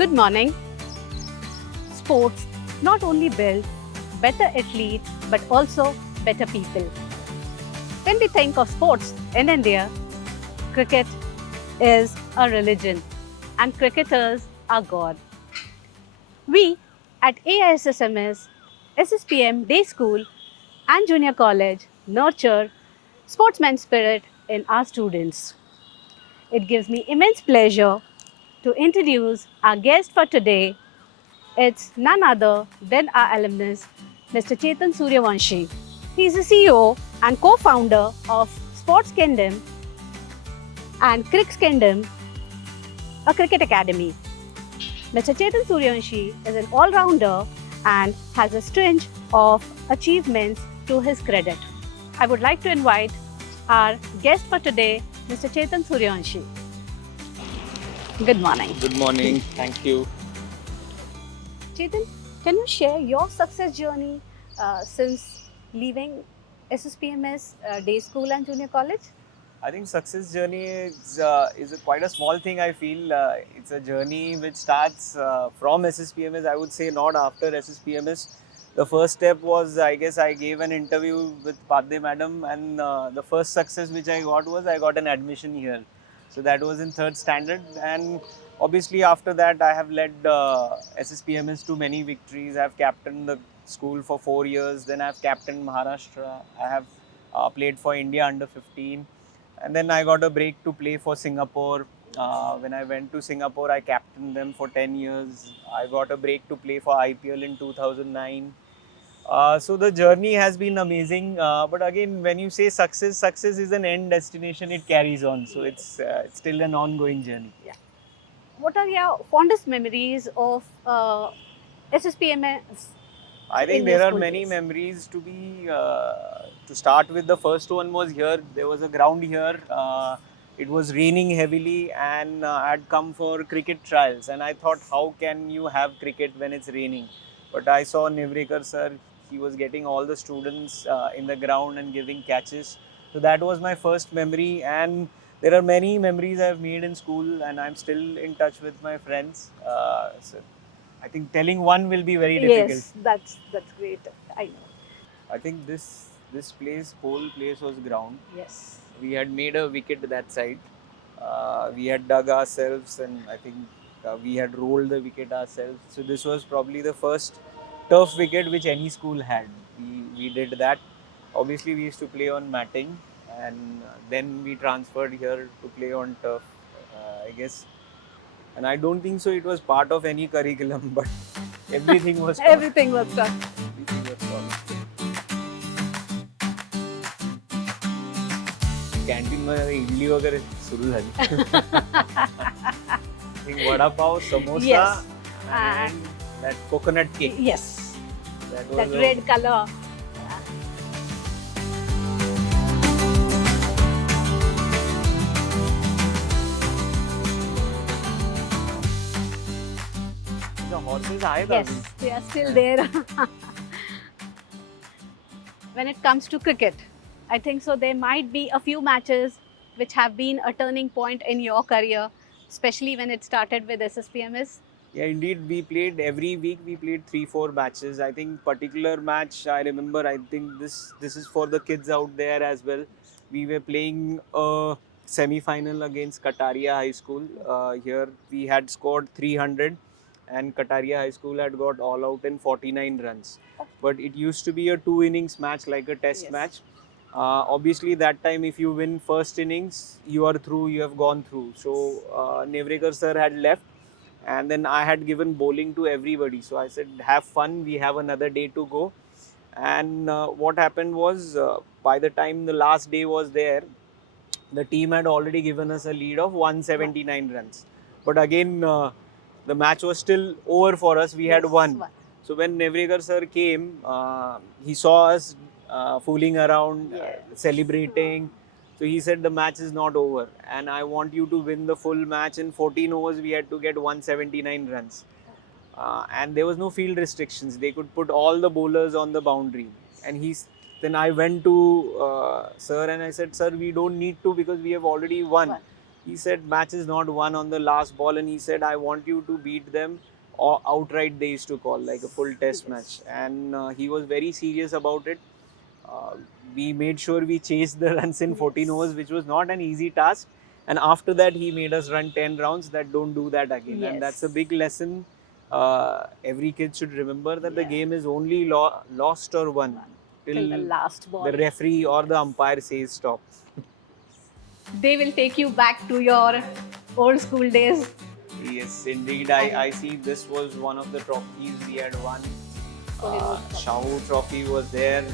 Good morning. Sports not only build better athletes but also better people. When we think of sports in India, cricket is a religion and cricketers are God. We at AISSMS, SSPM Day School and Junior College nurture sportsman spirit in our students. It gives me immense pleasure to introduce our guest for today. It's none other than our alumnus, Mr. Chetan Suryawanshi. He is the CEO and co-founder of SportsKingdom and CricKingdom, a cricket academy. Mr. Chetan Suryawanshi is an all-rounder and has a string of achievements to his credit. I would like to invite our guest for today, Mr. Chetan Suryawanshi. Good morning. Good morning. Thank you. Chetan, can you share your success journey since leaving SSPMS Day School and Junior College? I think success journey is quite a small thing. I feel it's a journey which starts from SSPMS. I would say not after SSPMS. The first step was, I guess, I gave an interview with Padde Madam, and the first success which I got was I got an admission here. So that was in 3rd standard, and obviously after that I have led SSPMS to many victories. I have captained the school for 4 years. Then I have captained Maharashtra. I have played for India under 15. And then I got a break to play for Singapore. When I went to Singapore, I captained them for 10 years. I got a break to play for IPL in 2009. So the journey has been amazing. But again, when you say success, success is an end destination. It carries on. So it's still an ongoing journey. Yeah. What are your fondest memories of SSPMS? I think in there your are school many days? memories to be. To start with, the first one was here. There was a ground here. It was raining heavily, and I had come for cricket trials. And I thought, how can you have cricket when it's raining? But I saw Nivrekar sir. He was getting all the students in the ground and giving catches. So that was my first memory. And there are many memories I've made in school, and I'm still in touch with my friends. So I think telling one will be very difficult. Yes, that's great. I know. I think this whole place was ground. Yes. We had made a wicket that side. We had dug ourselves, and I think we had rolled the wicket ourselves. So this was probably the first turf wicket which any school had. We did that. Obviously, we used to play on matting, and then we transferred here to play on turf, I guess. And I don't think so it was part of any curriculum, but everything was taught. Everything was done. Everything was taught. Canteen मध्ये इडली वगैरे सुरू झाली. I think vada pav, samosa, Yes. and that coconut cake. Yes. That was That red color. The horses आहेत Yes, अजून. they are still there. When it comes to cricket, I think so there might be a few matches which have been a turning point in your career, especially when it started with SSPMS. Yeah, indeed, we played every week. We played 3-4 matches. I think particular match I remember. I think this is for the kids out there as well. We were playing a semi-final against Kataria High School. Here we had scored 300, and Kataria High School had got all out in 49 runs. But it used to be a 2 innings match, like a test Yes. match. Obviously, that time if you win first innings, you are through. You have gone through. So Nivrekar sir had left. And then I had given bowling to everybody. So I said, have fun. We have another day to go. And what happened was, by the time the last day was there, the team had already given us a lead of 179 runs. But again, the match was still over for us. We had Yes, won. So when Nevrekar sir came, he saw us fooling around, celebrating. So he said the match is not over, and I want you to win the full match. In 14 overs, we had to get 179 runs. And there was no field restrictions. They could put all the bowlers on the boundary. And then I went to sir and I said, sir, we don't need to because we have already won. He said match is not won on the last ball, and he said I want you to beat them or outright, they used to call, like a full test match. And he was very serious about it. Uh, we made sure we chased the runs in 14 overs, which was not an easy task. And after that, he made us run 10 rounds. That don't do that again. And that's a big lesson. Every kid should remember that the game is only lost or won till the last ball. the referee or the umpire says stop. They will take you back to your old school days. Yes, indeed. I see this was one of the trophies we had won. Shahu Trophy was there.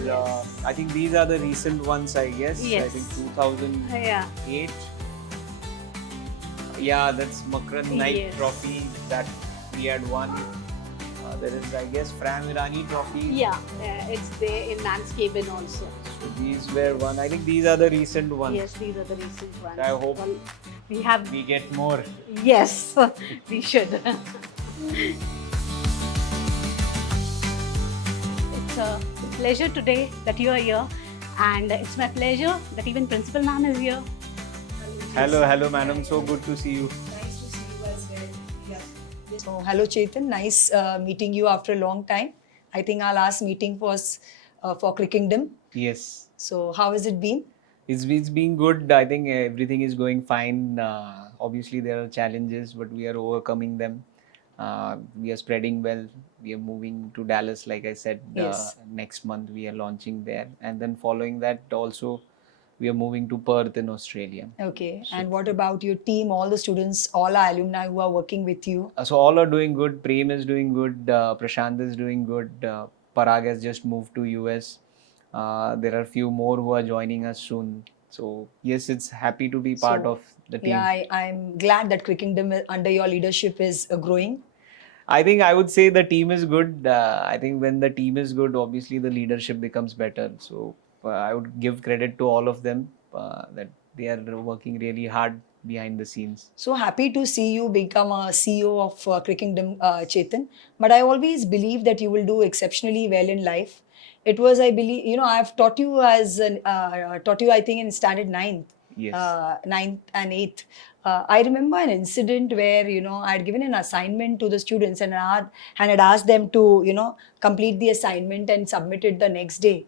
I think these are the recent ones, I guess. I think 2008. Yeah, that's Makran Naik Trophy that we had won. There is, I guess, Fram Irani Trophy. Yeah, it's there in Man's Cabin also. So these were one. I think these are the recent ones. Yes, these are the recent ones. I hope we get more. Yes, we should. It's a pleasure today that you are here, and it's my pleasure that even Principal Ma'am is here. Hello, madam. So good to see you. Nice to see you as well. Yeah. So, hello, Chetan. Nice meeting you after a long time. I think our last meeting was for CricKingdom. Yes. So, how has it been? It's been good. I think everything is going fine. Obviously, there are challenges, but we are overcoming them. We are spreading well. We are moving to Dallas, like I said. Next month we are launching there, and then following that also we are moving to Perth in Australia. Okay. So, and what about your team, all the students, all our alumni who are working with you? So all are doing good. Prem is doing good. Prashant is doing good. Parag has just moved to US. There are a few more who are joining us soon. So yes, it's happy to be part of the team. Yeah, I'm glad that CricKingdom under your leadership is growing. I think I would say the team is good. I think when the team is good, obviously the leadership becomes better. So I would give credit to all of them that they are working really hard behind the scenes. So happy to see you become a CEO of CricKingdom, Chetan. But I always believe that you will do exceptionally well in life. It was, I believe, I've taught you I think in standard 9th. Yes. 9th and 8th. I remember an incident where, I had given an assignment to the students and had asked them to, complete the assignment and submit it the next day.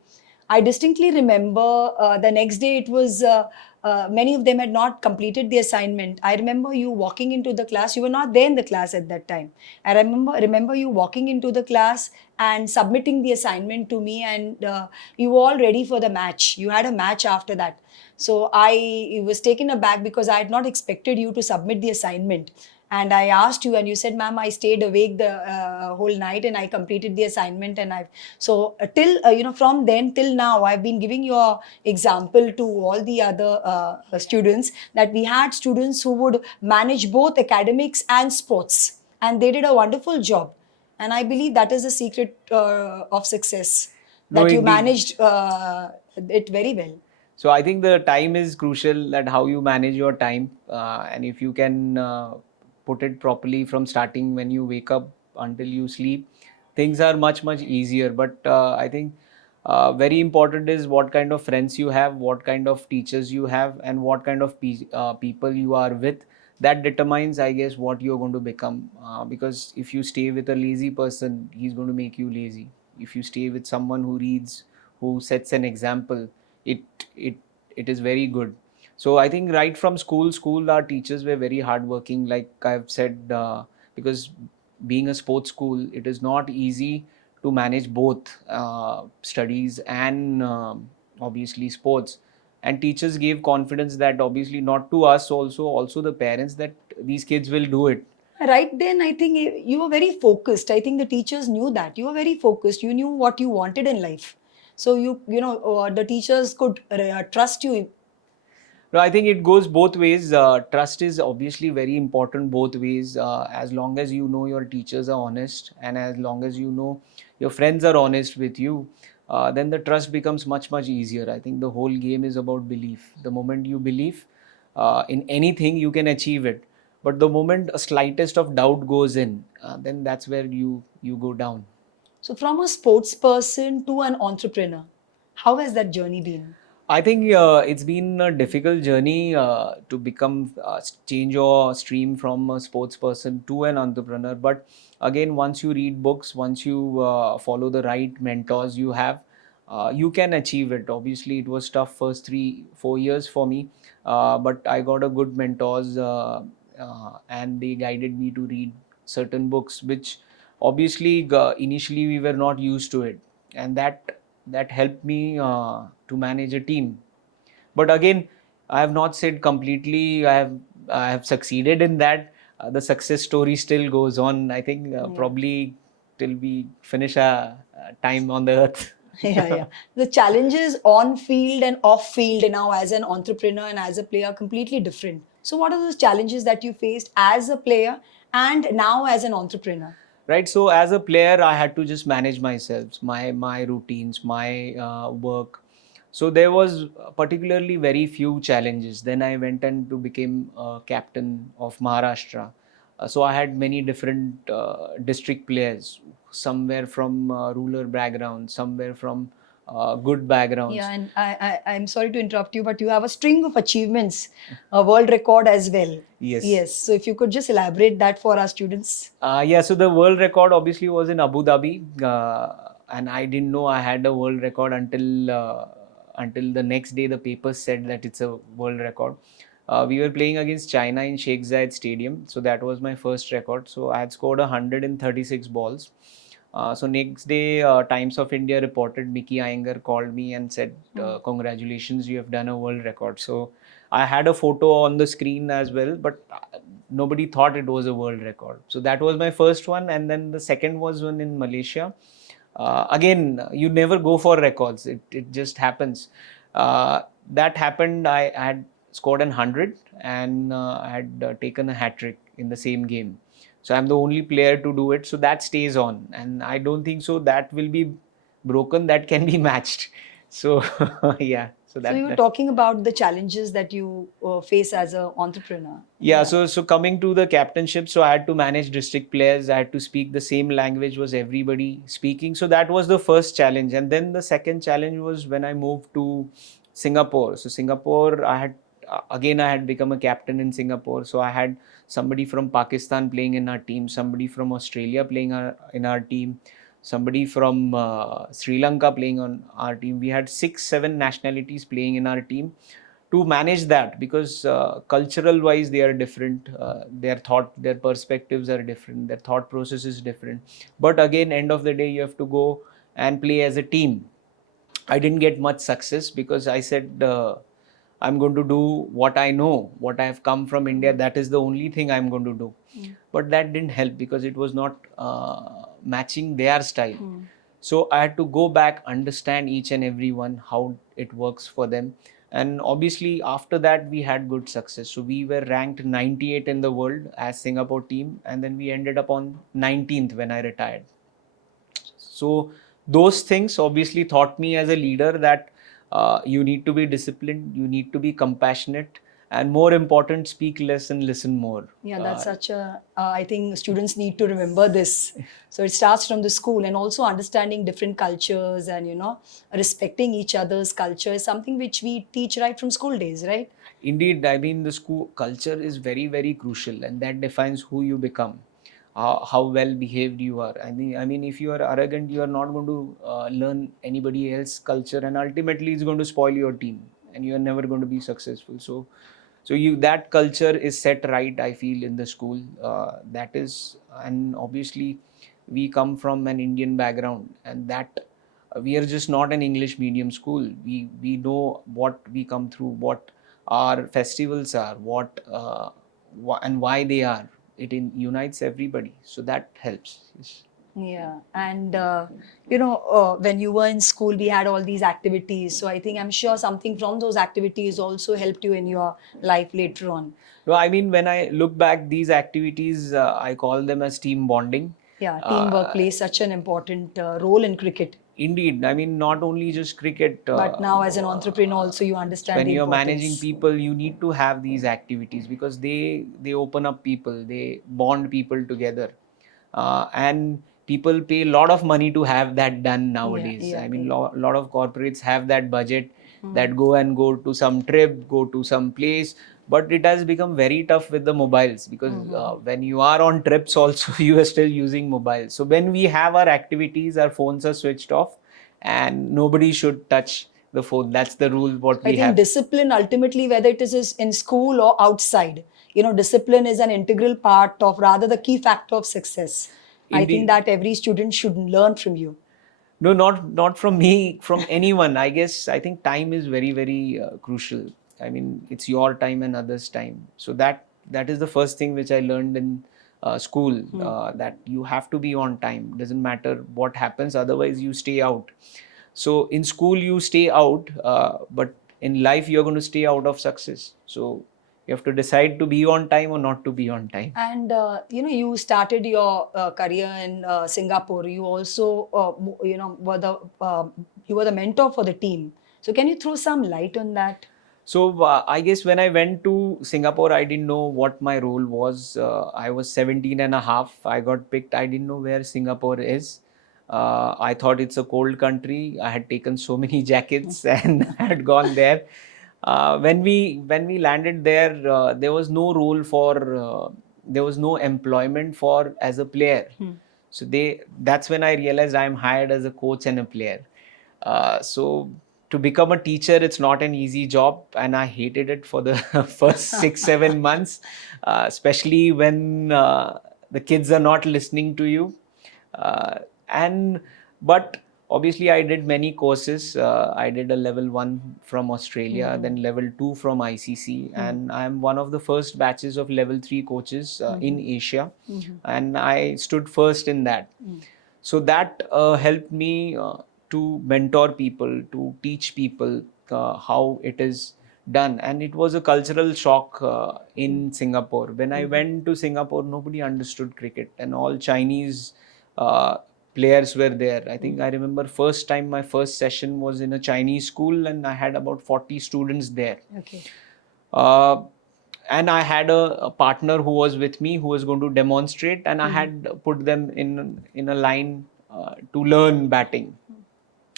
I distinctly remember the next day it was, many of them had not completed the assignment. I remember you walking into the class. You were not there in the class at that time. I remember you walking into the class and submitting the assignment to me, and you were all ready for the match. You had a match after that. So I was taken aback because I had not expected you to submit the assignment. And I asked you, and you said, "Ma'am, I stayed awake the whole night and I completed the assignment." And from then till now, I've been giving your example to all the other students that we had students who would manage both academics and sports, and they did a wonderful job. And I believe that is the secret of success, that you managed it very well. So I think the time is crucial, that how you manage your time, and if you can put it properly from starting when you wake up until you sleep, things are much easier. But I think very important is what kind of friends you have, what kind of teachers you have, and what kind of people you are with. That determines, I guess, what you're going to become. Because if you stay with a lazy person, he's going to make you lazy. If you stay with someone who reads, who sets an example, it is very good. So I think right from school our teachers were very hardworking. Like I've said, because being a sports school, it is not easy to manage both studies and obviously sports. And teachers gave confidence that obviously not to us, also the parents, that these kids will do it. Right then, I think you were very focused. I think the teachers knew that. You were very focused. You knew what you wanted in life. So the teachers could trust you. No, I think it goes both ways. Trust is obviously very important both ways. As long as you know your teachers are honest, and as long as you know your friends are honest with you, then the trust becomes much easier. I think the whole game is about belief. The moment you believe in anything, you can achieve it. But the moment a slightest of doubt goes in, then that's where you go down. So from a sports person to an entrepreneur, how has that journey been? I think it's been a difficult journey to become change your stream from a sports person to an entrepreneur. But again, once you read books, once you follow the right mentors you have, you can achieve it. Obviously, it was tough first 3-4 years for me, but I got a good mentors, and they guided me to read certain books, which obviously initially we were not used to it, and that helped me to manage a team. But again, I have not said completely I have succeeded in that. The success story still goes on. I think probably till we finish our time on the earth. Yeah. The challenges on field and off field now as an entrepreneur and as a player are completely different. So, what are those challenges that you faced as a player and now as an entrepreneur? Right. So as a player, I had to just manage myself, my routines, my work. So there was particularly very few challenges. Then I went and to became captain of Maharashtra. So I had many different district players. Some were from rural backgrounds, some were from good backgrounds. Yeah, and I'm sorry to interrupt you, but you have a string of achievements, a world record as well. Yes. Yes. So, if you could just elaborate that for our students. Yeah, so the world record obviously was in Abu Dhabi, and I didn't know I had a world record until the next day the papers said that it's a world record. We were playing against China in Sheikh Zayed Stadium, so that was my first record. So I had scored 136 balls. So next day, Times of India reported, Mickey Iyengar called me and said, congratulations, you have done a world record. So I had a photo on the screen as well, but nobody thought it was a world record. So that was my first one. And then the second was one in Malaysia. Again, you never go for records. It just happens. That happened. I had scored 100 and I had taken a hat trick in the same game. So I'm the only player to do it. So that stays on. And I don't think so that will be broken. That can be matched. So yeah. So you were talking about the challenges that you face as an entrepreneur. Yeah. So coming to the captainship, so I had to manage district players. I had to speak the same language was everybody speaking. So that was the first challenge. And then the second challenge was when I moved to Singapore. So Singapore, I had become a captain in Singapore. So I had somebody from Pakistan playing in our team, somebody from Australia playing in our team, somebody from Sri Lanka playing on our team. We had 6-7 nationalities playing in our team. To manage that, because cultural wise they are different, their perspectives are different, their thought process is different. But again, end of the day, you have to go and play as a team. I didn't get much success because I said, I'm going to do what I know, what I have come from India. That is the only thing I'm going to do. But that didn't help because it was not matching their style. So I had to go back, understand each and every one, how it works for them. And obviously after that we had good success. So we were ranked 98 in the world as Singapore team. And then we ended up on 19th when I retired. So those things obviously taught me as a leader that you need to be disciplined, you need to be compassionate, and more important, speak less and listen more. Yeah, that's such a, I think students need to remember this. So it starts from the school, and also understanding different cultures and, respecting each other's culture is something which we teach right from school days, right? Indeed, I mean, the school culture is very, very crucial, and that defines who you become. How well behaved you are. I mean, if you are arrogant, you are not going to learn anybody else's culture, and ultimately it's going to spoil your team, and you are never going to be successful. So that culture is set right, I feel, in the school. That is, and obviously we come from an Indian background, and that we are just not an English medium school. We know what we come through, what our festivals are, and why they are. It unites everybody, so that helps. Yes. Yeah, and when you were in school, we had all these activities. So I think I'm sure something from those activities also helped you in your life later on. No, I mean, when I look back, these activities, I call them as team bonding. Yeah, teamwork plays such an important role in cricket. Indeed, I mean, not only just cricket. But now as an entrepreneur also you understand when the you're importance. managing people, you need to have these activities because they open up people, they bond people together. And people pay a lot of money to have that done nowadays. Yeah, I mean, lot of corporates have that budget that go to some trip, go to some place. But it has become very tough with the mobiles, because when you are on trips also, you are still using mobiles. So when we have our activities, our phones are switched off, and nobody should touch the phone. That's the rule what I we think have. discipline, ultimately, whether it is in school or outside, discipline is an integral part of, rather the key factor of success. I think Indeed. that every student should learn from you. No, not from me, from anyone. I think time is very, very crucial. I mean, it's your time and others' time. So that is the first thing which I learned in school, that you have to be on time. Doesn't matter what happens, otherwise you stay out. So in school you stay out, but in life you're going to stay out of success. So you have to decide to be on time or not to be on time. And you started your career in Singapore. You also, you were the mentor for the team. So can you throw some light on that? So I guess when I went to Singapore, I didn't know what my role was. I was 17 and a half. I got picked. I didn't know where Singapore is. I thought it's a cold country. I had taken so many jackets and had gone there. When we landed there, there was no role for, there was no employment for as a player. So that's when I realized I'm hired as a coach and a player. So to become a teacher, it's not an easy job, and I hated it for the first 6-7 months, especially when the kids are not listening to you. And but obviously I did many courses. I did a level 1 from Australia, then level 2 from ICC, and I'm one of the first batches of level 3 coaches in Asia, and I stood first in that. So that helped me to mentor people, to teach people how it is done. And it was a cultural shock in Singapore. When I went to Singapore, nobody understood cricket, and all Chinese players were there. I think I remember first time my first session was in a Chinese school, and I had about 40 students there. Okay. And I had a partner who was with me, who was going to demonstrate, and I had put them in a line to learn batting.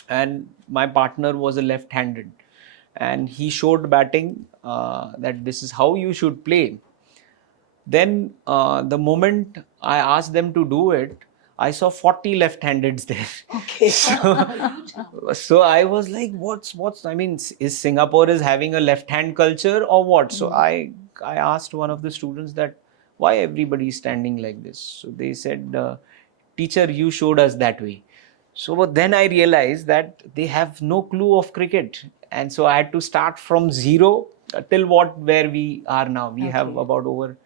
And my partner was a left-handed, and he showed batting, that this is how you should play. Then the moment I asked them to do it, I saw 40 left-handeds there. Okay. So I was like, what's I mean, is Singapore is having a left-hand culture or what? So I asked one of the students that why everybody is standing like this. So they said, teacher, you showed us that way. So then I realized that they have no clue of cricket, and so I had to start from zero till where we are now. We have about over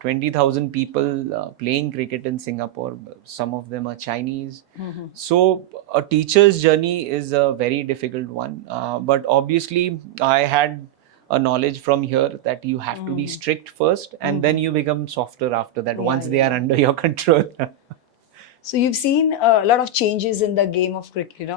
20,000 people playing cricket in Singapore. Some of them are Chinese. So a teacher's journey is a very difficult one. But obviously, I had a knowledge from here that you have to be strict first, and then you become softer after that, once they are under your control. So you've seen a lot of changes in the game of cricket,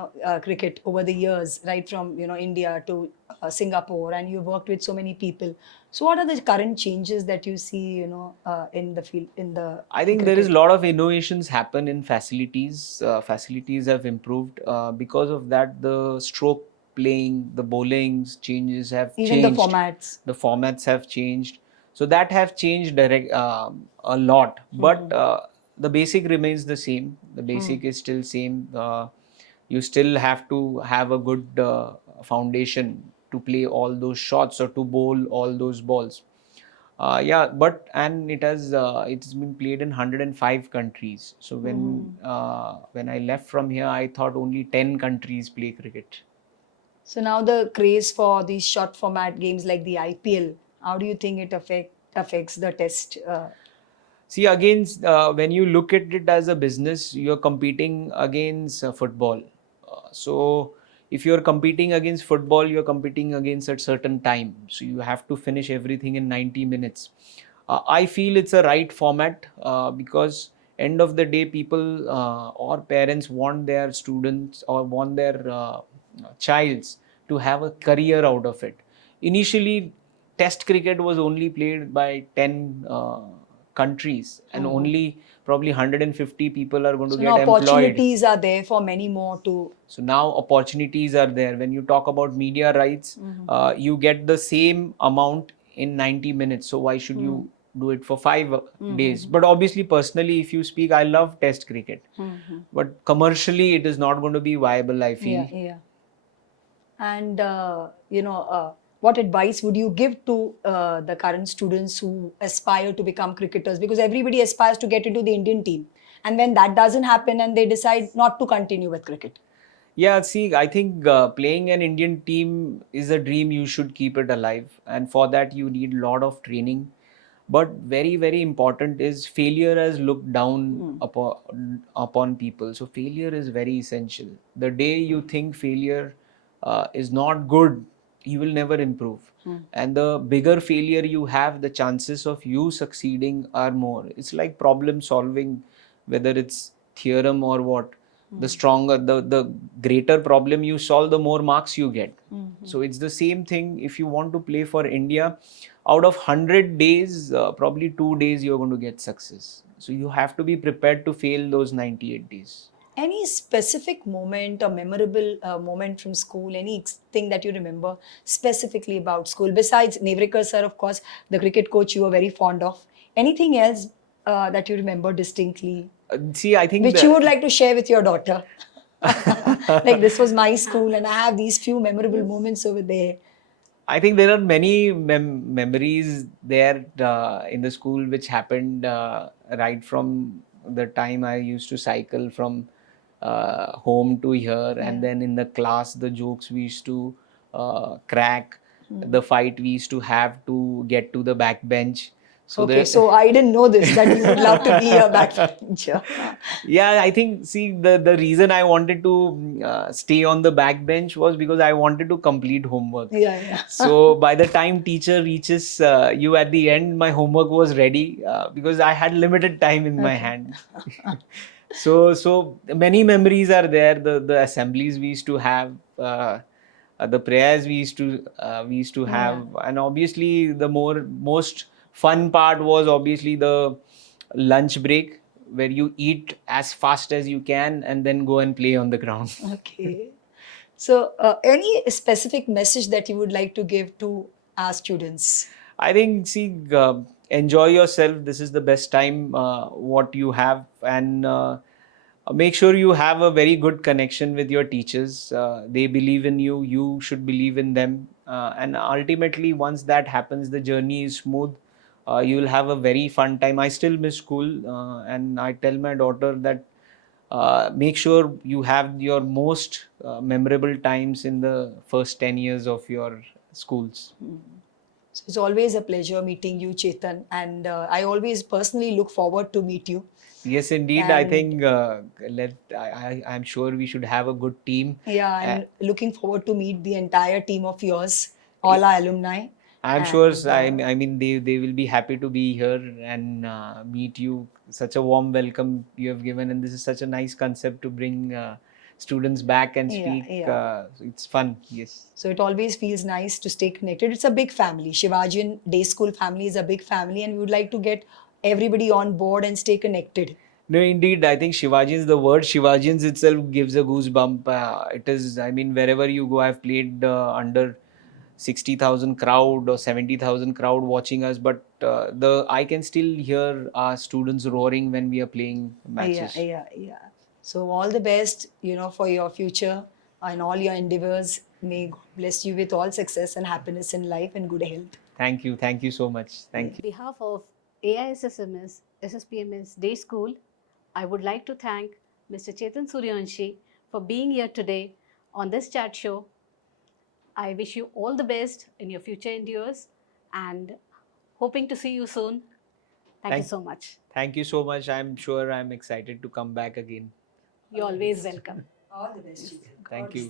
cricket over the years, right from India to Singapore, and you've worked with so many people. So what are the current changes that you see, in the field, in the? I think there is a lot of innovations happen in facilities. Facilities have improved. Because of that, the stroke playing, the bowlings changes have changed. Even the formats. The formats have changed. So that have changed a lot. But the basic remains the same. The basic is still same. You still have to have a good foundation to play all those shots or to bowl all those balls. And it's been played in 105 countries. So when I left from here, I thought only 10 countries play cricket. So now the craze for these short format games like the IPL, how do you think it affects the test? See, again, when you look at it as a business, you're competing against football. So if you're competing against football, you're competing against a certain time. So you have to finish everything in 90 minutes. I feel it's a right format because end of the day, people or parents want their students or want their childs to have a career out of it. Initially, Test cricket was only played by 10 countries, and only probably 150 people are going to So get now employed. opportunities are there for many more to. So now opportunities are there. When you talk about media rights, you get the same amount in 90 minutes. So why should you do it for 5 days? But obviously, personally, if you speak, I love test cricket. But commercially, it is not going to be viable, I feel. Yeah. And what advice would you give to the current students who aspire to become cricketers? Because everybody aspires to get into the Indian team, and when that doesn't happen, and they decide not to continue with cricket. Yeah, see, I think playing an Indian team is a dream. You should keep it alive, and for that you need a lot of training. But very, very important is failure has looked down upon people. So failure is very essential. The day you think failure is not good, you will never improve. And the bigger failure you have, the chances of you succeeding are more. It's like problem solving, whether it's theorem or what. The stronger, the greater problem you solve, the more marks you get. So it's the same thing. If you want to play for India, out of 100 days, probably 2 days you're going to get success. So you have to be prepared to fail those 98 days. Any specific moment or memorable moment from school, anything that you remember specifically about school? Besides Nevrikar sir, of course, the cricket coach you were very fond of. Anything else that you remember distinctly? See, I think Which you would like to share with your daughter? Like, this was my school and I have these few memorable moments over there. I think there are many memories there in the school which happened right from the time I used to cycle from home to here, and then in the class, the jokes we used to crack, the fight we used to have to get to the back bench. So Okay, so I didn't know this, that you would love to be a backbencher. yeah, I think, see, the reason I wanted to stay on the back bench was because I wanted to complete homework. Yeah. So by the time teacher reaches you at the end, my homework was ready because I had limited time in my hand. So many memories are there. The assemblies we used to have, the prayers we used to have, and obviously the most fun part was obviously the lunch break, where you eat as fast as you can and then go and play on the ground. Okay. So, any specific message that you would like to give to our students? I think, see, enjoy yourself. This is the best time what you have, and make sure you have a very good connection with your teachers. They believe in you. You should believe in them. And ultimately, once that happens, the journey is smooth. You will have a very fun time. I still miss school, and I tell my daughter that make sure you have your most memorable times in the first 10 years of your schools. So it's always a pleasure meeting you, Chetan, and I always personally look forward to meet you. Yes, indeed. I think I'm sure we should have a good team. Yeah, I'm looking forward to meet the entire team of yours, all our alumni. I'm sure. I mean, they will be happy to be here and meet you. Such a warm welcome you have given, and this is such a nice concept to bring students back and speak. So it's fun. Yes. So it always feels nice to stay connected. It's a big family. Shivajian Day School family is a big family, and we would like to get everybody on board and stay connected. No, indeed. I think Shivajians, the word Shivajians itself gives a goosebump. It is, I mean, wherever you go, I've played under 60,000 crowd or 70,000 crowd watching us, but I can still hear our students roaring when we are playing matches. Yeah. So all the best, for your future and all your endeavors. May God bless you with all success and happiness in life and good health. Thank you so much. Thank you. On behalf of AISSMS, SSPMS Day School, I would like to thank Mr. Chetan Suryawanshi for being here today on this chat show. I wish you all the best in your future endeavors and hoping to see you soon. Thank you so much. Thank you so much. I'm sure I'm excited to come back again. You're always welcome. All the best. Thank you.